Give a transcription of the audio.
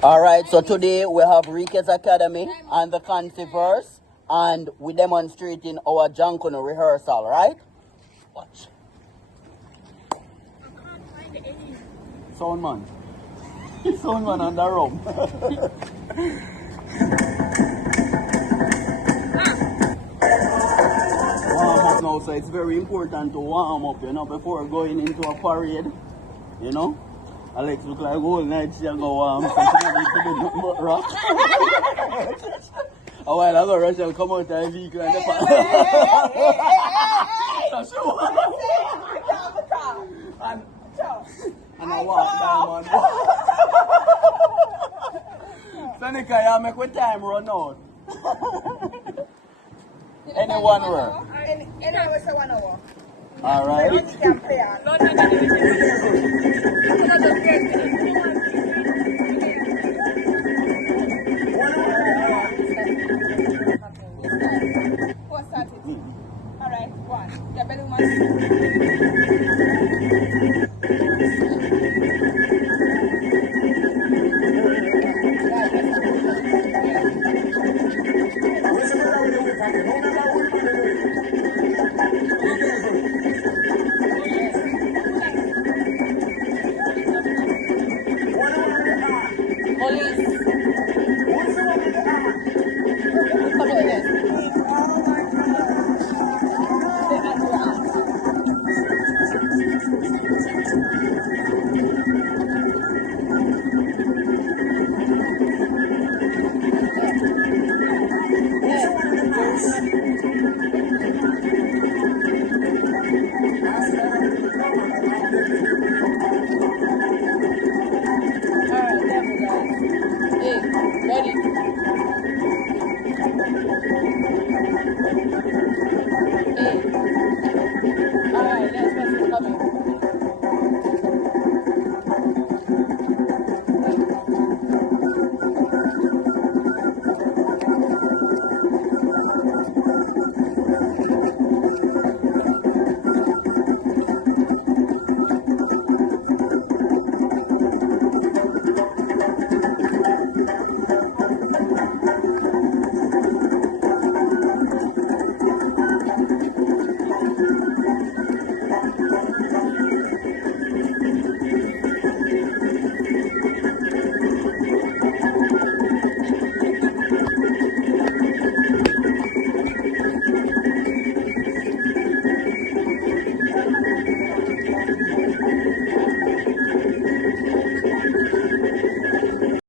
Alright, so today we have Riquez Academy and the Contiverse, and we demonstrating our Jankuno rehearsal, right? Watch. I can't find any. Soundman. Soundman on the room. Warm up now, so it's very important to warm up, before going into a parade, Alex look like whole night she go warm up, so she don't need to do nothing but rock. A while ago, Rachel come out of the vehicle and the and I walk down one. Seneca, you make with time run out. Any 1 hour. Any hour, so 1 hour. Alright. You can play on. What's that? Alright, one. The balloon Police.